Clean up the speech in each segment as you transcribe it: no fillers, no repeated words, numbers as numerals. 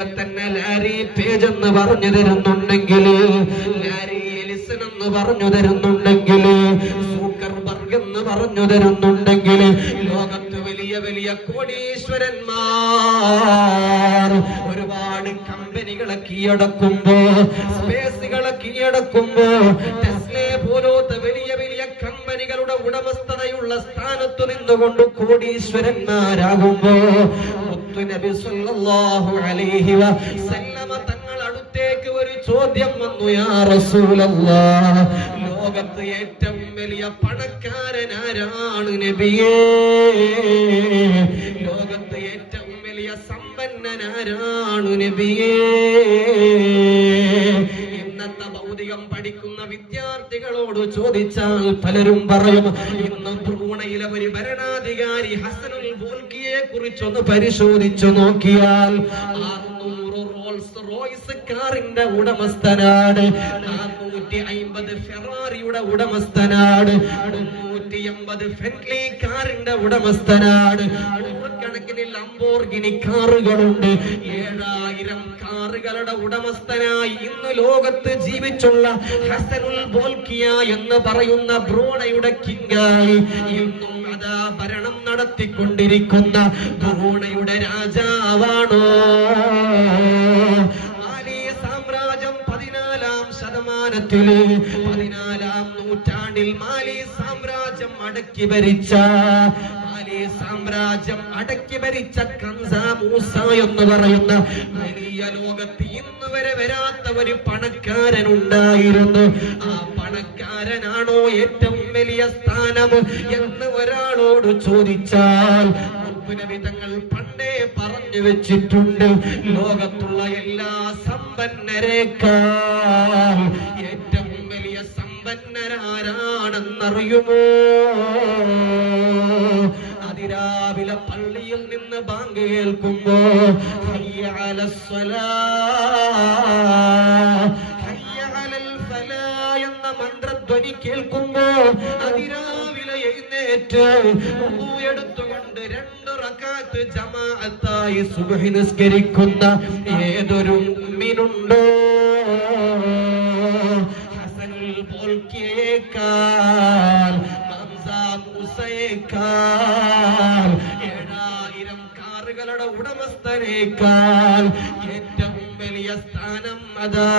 തന്നെ Larry page എന്ന് പറഞ്ഞു തരുന്നുണ്ടെങ്കിൽ, ലാരി എലിസൺ എന്ന് പറഞ്ഞു തരുന്നുണ്ടെങ്കിൽ, സൂക്കർബർഗ് എന്ന് പറഞ്ഞു തരുന്നുണ്ടെങ്കിൽ, ലോകത്ത് വലിയ വലിയ കോടീശ്വരന്മാർ ഒരുപാട് കമ്പനികളെ കീഴടക്കുമ്പോ, സ്പേസുകളെ കീഴടക്കുമ്പോ, ടെസ്ല പോലത്തെ വലിയ വലിയ കമ്പനികളുടെ ഉടമസ്ഥതയുള്ള സ്ഥാനത്ത് നിന്നുകൊണ്ട് കോടീശ്വരന്മാരാകുമ്പോ, നബി സല്ലല്ലാഹു അലൈഹി വസല്ലമ തങ്ങൾ അടുത്തേക്ക് ഒരു ചോദ്യം വന്നു, യാ റസൂലല്ലാഹ്, ലോകത്ത് ഏറ്റവും വലിയ പണക്കാരൻ ആരാണ് നബിയേ? ലോകത്ത് ഏറ്റവും വലിയ സമ്പന്നൻ ആരാണ് നബിയേ? ഇന്നത്തെ ഭൗതികം പഠിക്കുന്ന വിദ്യാർത്ഥികളോട് ചോദിച്ചാൽ പലരും പറയും, ഇന്ന് ബ്രൂണയിലെ ഒരു ഭരണാധികാരി ഹസനുൽ ബോൽക്കിയെ കുറിച്ചൊന്ന് പരിശോധിച്ചു നോക്കിയാൽ 600 റോൾസ് റോയ്സ് കാറിന്റെ ഉടമസ്ഥനാണ്, 450 ഫെറാറിയുടെ ഉടമസ്ഥനാണ്, 380 ഫെൻലി കാറിന്റെ ഉടമസ്ഥനാണ്, നൂറുകണക്കിന് ലംബോർഗിനി കാറുകളുണ്ട്, 7000 കാറുകളുടെ ഉടമസ്ഥനായി ഇന്ന് ലോകത്ത് ജീവിച്ചുള്ള ഹസനുൽ ബോൽക്കിയ എന്ന് പറയുന്ന ബ്രൂണയുടെ കിങ്ങായി ഇന്നും അതാ ഭരണം നടത്തിക്കൊണ്ടിരിക്കുന്ന ബ്രൂണയുടെ രാജാവാണോ? മാലി സാമ്രാജ്യം 14-ാം ശതമാനത്തില് 14-ാം നൂറ്റാണ്ടിൽ മാലി സാമ്രാജ്യം അടക്കി ഭരിച്ച കൻസ മൂസ എന്ന് പറയുന്ന വലിയ ലോകത്ത് ഇന്ന് വരെ വരാത്ത ഒരു പണക്കാരൻ ഉണ്ടായിരുന്നു. ആ പണക്കാരനാണോ ഏറ്റവും വലിയ സ്ഥാനം എന്ന് ഒരാളോട് ചോദിച്ചാൽ നബി തങ്ങൾ പണ്ടേ പറഞ്ഞു വെച്ചിട്ടുണ്ട്, ലോകത്തുള്ള എല്ലാ സമ്പന്നരേക്കാൾ ഏറ്റവും വലിയ സമ്പന്നരാരാണെന്നറിയുമോ? അതിരാവിലെ പള്ളിയിൽ നിന്ന് ബാങ്ക് കേൾക്കുമ്പോ ഹയ്യ അലസ്സലാഹ് ഹയ്യ അലൽ ഫലാഹ് എന്ന മന്ത്രധ്വനി കേൾക്കുമ്പോ അതിരാവിലെ എഴുന്നേറ്റ് വുളു എടുത്തുകൊണ്ട് 2 റക്അത്ത് ജമാഅത്തായി സുബ്ഹി നിസ്കരിക്കുന്ന ഏതൊരു മുഅ്മിനുണ്ടോ? ഹസനുൽ ബോൽക്കിയേക്കാൾ, മൂസയേക്കാൾ, 7000 കാറുകളുടെ ഉടമസ്ഥനേക്കാൾ ഏറ്റവും വലിയ സ്ഥാനം അതാ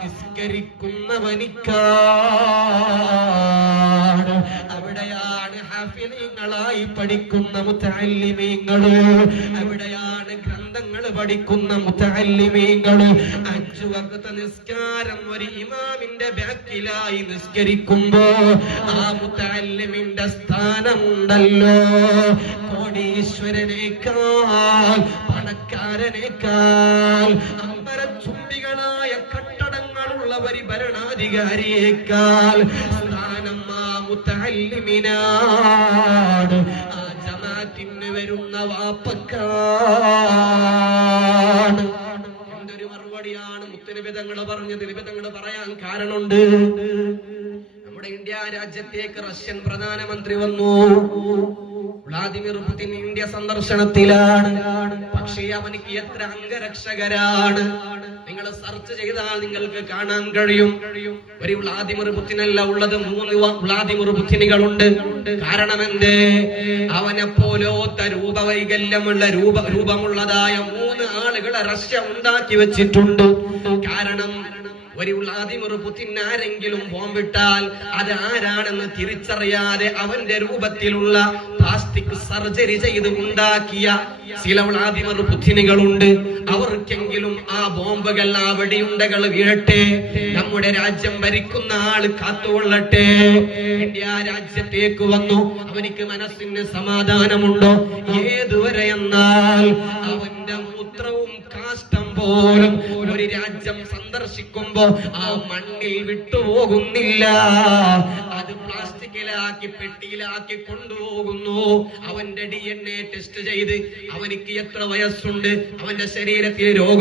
നിസ്കരിക്കുന്നവനിക്കാണ്. അവിടെയാണ് ഹാഫിളീങ്ങളായി പഠിക്കുന്ന മുതഅല്ലിമീങ്ങള്, അവിടെയാണ് ഗ്രന്ഥങ്ങൾ പഠിക്കുന്ന മുതഅല്ലിമീങ്ങള്. 5 വഖ്ത് നിസ്കാരം ഒരു ഇമാമിന്റെ ബാക്കിലായി നിസ്കരിക്കുമ്പോ ആ മുതഅല്ലിമിന്റെ സ്ഥാനമുണ്ടല്ലോ കോടീശ്വരനേക്കാൾ, പണക്കാരനേക്കാൾ, അമ്പരച്ചുംബികളായ കട്ടടങ്ങളുള്ള ഒരു ഭരണാധികാരിയേക്കാൾ സ്ഥാനം ആ മുതഅല്ലിമിനാണ്. ആ ജമാഅത്തിന് വരുന്ന വാപ്പക്കാണ്. എന്തൊരു മറുപടിയാണ് മുത്തുനബി തങ്ങൾ പറഞ്ഞത്. നബി തങ്ങൾ പറയാൻ കാരണമുണ്ട്. നമ്മുടെ ഇന്ത്യ രാജ്യത്തേക്ക് റഷ്യൻ പ്രധാനമന്ത്രി വന്നു. വ്ളാദിമിർ പുടിൻ ഇന്ത്യ സന്ദർശനത്തിലാണ്. പക്ഷേ അവനിക്ക് എത്ര അംഗരക്ഷകരാണ് നിങ്ങൾ സെർച്ച് ചെയ്താൽ നിങ്ങൾക്ക് കാണാൻ കഴിയും. ഒരു വ്ളാദിമിർ പുടിനല്ല ഉള്ളത്, 3 വ്ളാദിമിർ പുടിനുകളുണ്ട്. കാരണം എന്തേ? അവനെ പോലത്തെ രൂപവൈകല്യമുള്ള രൂപമുള്ളതായ 3 ആളുകളെ റഷ്യ ഉണ്ടാക്കി വെച്ചിട്ടുണ്ട്. കാരണം ഒരു വ്ളാദിമിർ പുടിൻ ആരെങ്കിലും ബോംബിട്ടാൽ അത് ആരാണെന്ന് തിരിച്ചറിയാതെ അവന്റെ രൂപത്തിലുള്ള പ്ലാസ്റ്റിക് സർജറി ചെയ്ത് ഉണ്ടാക്കിയ ചില വ്ളാദിമിർ പുടിനുകളുണ്ട്. അവർക്കെങ്കിലും ആ ബോംബുകൾ, ആ വെടിയുണ്ടകൾ വീഴട്ടെ, നമ്മുടെ രാജ്യം ഭരിക്കുന്ന ആള് കാത്തുകൊള്ളട്ടെ. ഇന്ത്യ രാജ്യത്തേക്ക് വന്നു. അവനിക്ക് മനസ്സിന് സമാധാനമുണ്ടോ? ഏതുവരെ എന്നാൽ അവന്റെ മൂത്രവും കാഷ്ടം പോലും ഒരു രാജ്യം സന്ദർശിക്കുമ്പോ ആ മണ്ണിൽ വിട്ടുപോകുന്നില്ല. അത് പ്ലാസ്റ്റിക്കിലാക്കി പെട്ടിയിലാക്കി കൊണ്ടുപോകുന്നു. അവന്റെ DNA ടെസ്റ്റ് ചെയ്ത് അവനിക്ക് എത്ര വയസ്സുണ്ട്, അവന്റെ ശരീരത്തിൽ രോഗം